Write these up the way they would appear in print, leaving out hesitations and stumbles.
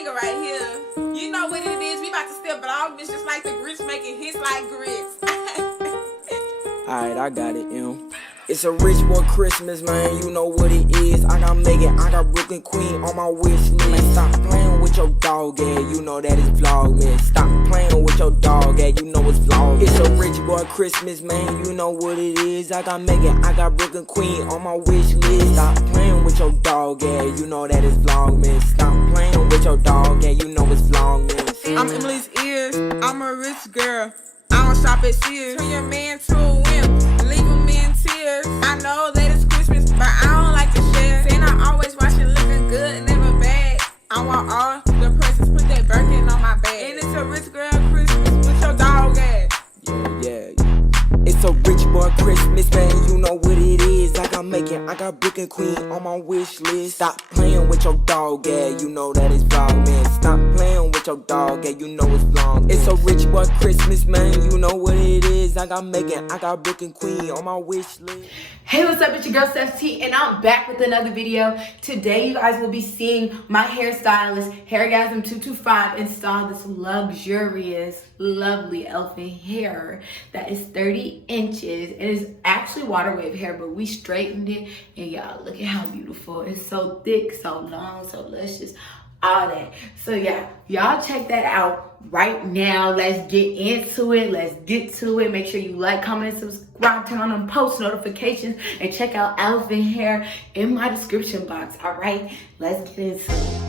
banger right here. You know what it is. We about to step off. It's just like the grits making hits like grits. Alright, I got it, It's a rich boy Christmas, man, you know what it is. I got Megan, I got Brooklyn Queen on my wish list. Man, stop playing with your dog, yeah, you know that it's vlog, man. Stop playing with your dog, yeah, you know it's vlog. It's a rich boy Christmas, man, you know what it is. I got Megan, I got Brooklyn Queen on my wish list. Stop playing with your dog, yeah, you know that it's vlog, man. Stop playing with your dog, yeah, you know it's vlog, man. I'm Emily's ears, I'm a rich girl. I don't shop at Sears. Turn your man to a wimp, leave him in tears. I know that it's Christmas, but I don't like to share. Saying I always watch it looking good, never bad. I want all the presents, put that Birkin on my bag. And it's a rich girl Christmas with your dog ass. Yeah. It's a rich boy Christmas, man, you know what it is. I got Megan, I got Brooklyn Queen on my wish list. Stop playing with your dog, yeah, you know that it's vlog, man. Stop playing with your dog, yeah, you know it's vlog, man. It's a rich boy Christmas, man, you know what it is. I got Megan, I got Brooklyn Queen on my wish list. Hey, what's up? It's your girl Steph T, and I'm back with another video. Today, you guys will be seeing my hairstylist, Hairgasm225, install this luxurious, lovely Elfin hair that is 30 inches. It is actually water wave hair, but we straightened it, and y'all, look at how beautiful. It's so thick, so long, so luscious, all that. So yeah, y'all check that out right now. Let's get into it. Make sure you like, comment, and subscribe, turn on them post notifications, and check out Elfin hair in my description box. All right, let's get into it.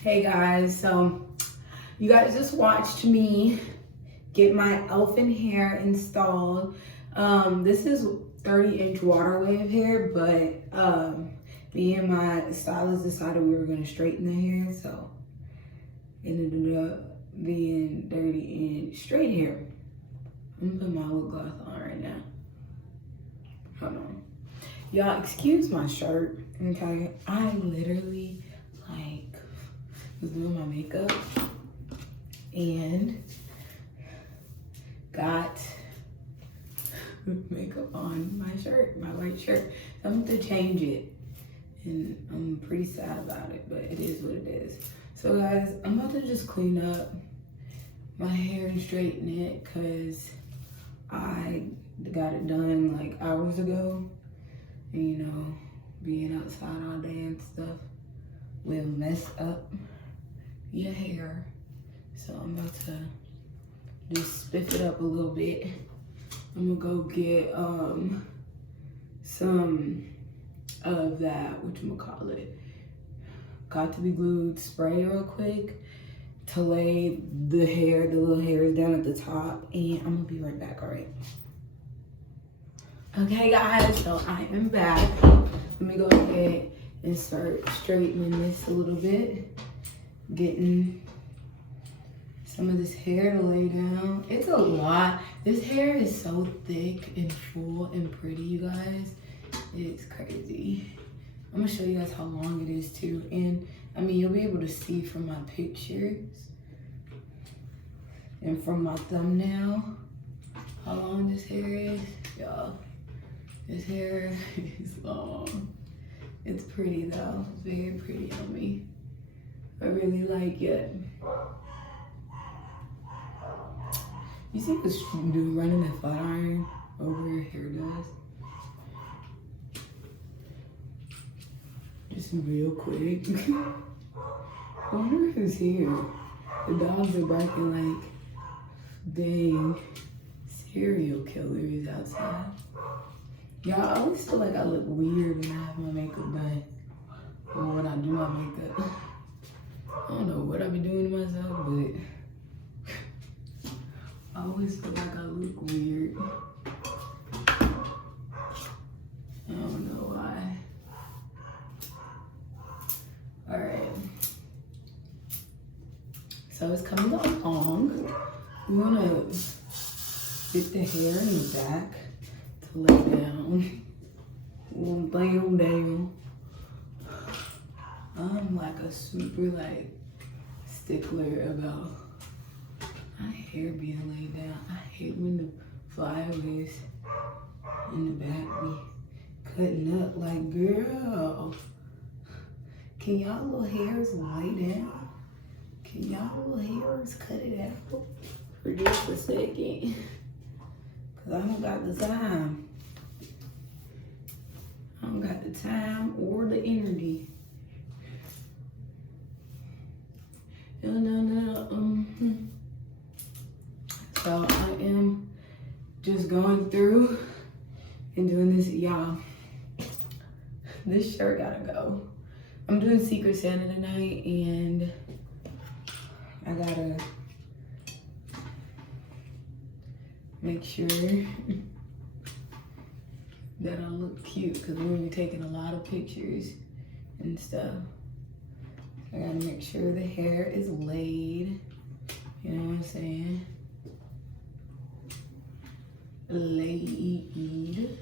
Hey guys, so you guys just watched me get my Elfin hair installed. This is 30-inch water wave hair, but me and my stylist decided we were gonna straighten the hair, so it ended up being 30-inch straight hair. I'm gonna put my lip gloss on right now. Hold on. Y'all, excuse my shirt, okay? I literally, was doing my makeup and got on my shirt, my white shirt. So I'm going to change it. And I'm pretty sad about it, but it is what it is. So guys, I'm about to just clean up my hair and straighten it because I got it done like hours ago. And you know, being outside all day and stuff will mess up your hair. So I'm about to just spiff it up a little bit. I'm gonna go get some of that, whatchamacallit, got to be glued spray real quick to lay the hair, the little hairs down at the top, and I'm gonna be right back, all right? Okay guys, so I am back. Let me go ahead and start straightening this a little bit, getting some of this hair to lay down. It's a lot. This hair is so thick and full and pretty, you guys. It's crazy. I'm gonna show you guys how long it is too. And I mean, you'll be able to see from my pictures and from my thumbnail how long this hair is. Y'all, this hair is long. It's pretty though. It's very pretty on me. I really like it. You see this dude running that flat iron over your hair, guys? Just real quick. I wonder who's here. The dogs are barking like dang serial killers outside. Y'all, I always feel like I look weird when I have my makeup done. Or when I do my makeup. I don't know what I be doing to myself, but I always feel like I look weird. I don't know why. Alright. So it's coming along. We want to get the hair in the back to lay down. We'll lay them down. I'm like a super like stickler about my hair being laid down. I hate when the flyaways in the back be cutting up. Like, girl, can y'all little hairs lay down? Can y'all little hairs cut it out for just a second? Cause I don't got the time. I don't got the time or the energy. So I am just going through and doing this, y'all. This shirt gotta go. I'm doing Secret Santa tonight, and I gotta make sure that I look cute because we're gonna be taking a lot of pictures and stuff. I gotta make sure the hair is laid. You know what I'm saying? Laid.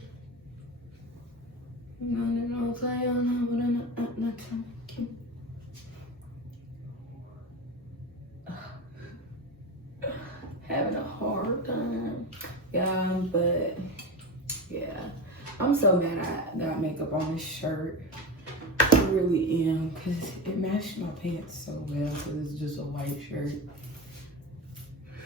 Having a hard time. Yeah, but yeah. I'm so mad I got makeup on this shirt. I really am, because it matched my pants so well, because it's just a white shirt.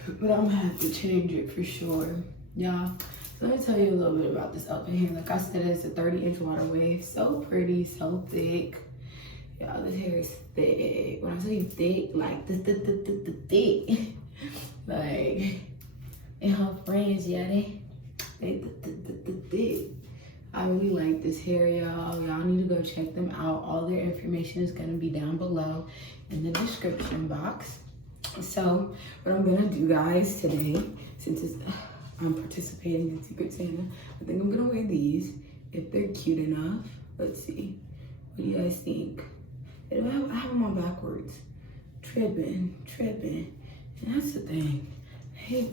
But I'm gonna have to change it for sure. Y'all, so let me tell you a little bit about this Elfin hair. Like I said, it's a 30-inch water wave. So pretty, so thick. Y'all, this hair is thick. When I tell you thick, like thick. Like, and her friends, yeah, they thick. I really like this hair, y'all. Y'all need to go check them out. All their information is gonna be down below in the description box. So what I'm gonna do, guys, today, since I'm participating in Secret Santa, I think I'm gonna wear these if they're cute enough. Let's see. What do you guys think? I have them on backwards. Tripping. And that's the thing. Hey,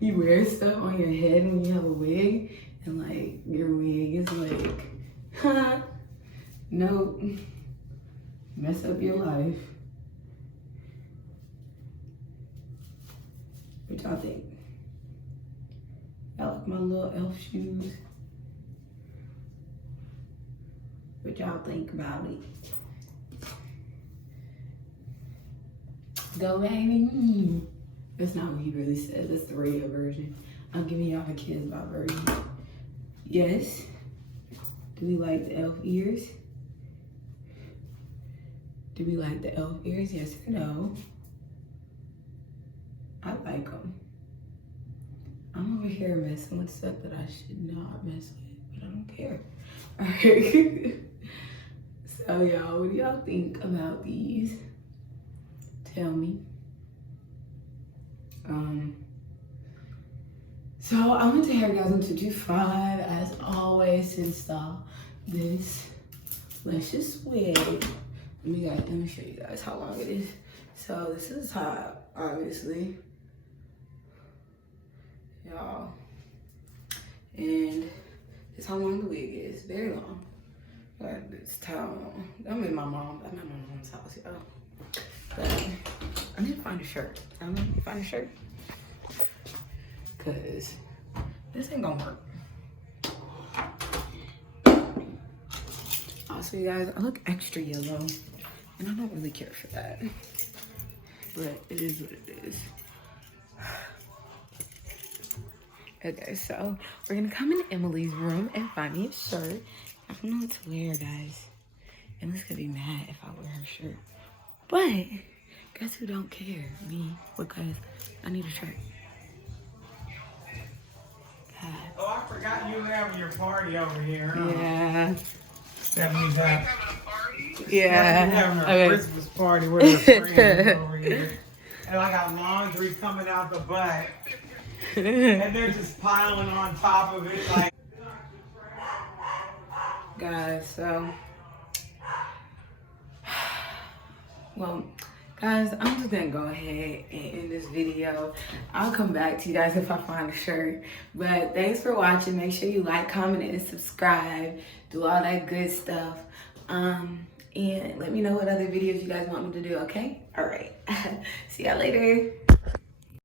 you wear stuff on your head when you have a wig, and like your wig is like, huh? Nope. Mess up your life. What y'all think? I like my little elf shoes. what y'all think about it. Go baby. That's not what he really said. That's the radio version. I'm giving y'all a Kids Bop version. Yes. Do we like the elf ears? Do we like the elf ears? Yes or no? I like them. I'm over here messing with stuff that I should not mess with, but I don't care. All right. So y'all, what do y'all think about these? Tell me. So I went to Hairgasm 225 as always to install this luscious wig. Let me show you guys how long it is. So this is top, obviously, y'all, and this is how long the wig is. Very long. But it's towel. I'm at my mom's house, y'all. But I need to find a shirt. Cause this ain't gonna work. Also, you guys, I look extra yellow, and I don't really care for that. But it is what it is. Okay, so we're gonna come in Emily's room and find me a shirt. I don't know what to wear, guys. Emily's gonna be mad if I wear her shirt. But guess who don't care? Me, because I need a shirt. God. Oh, I forgot you were having your party over here. Huh? Yeah. That means that. Yeah. You're having a Okay. Christmas party with her friends over here. And I got laundry coming out the butt. And they're just piling on top of it like. Guys, so. Well, guys, I'm just gonna go ahead and end this video. I'll come back to you guys if I find a shirt. But thanks for watching. Make sure you like, comment, and subscribe. Do all that good stuff. And let me know what other videos you guys want me to do, okay? All right. See y'all later.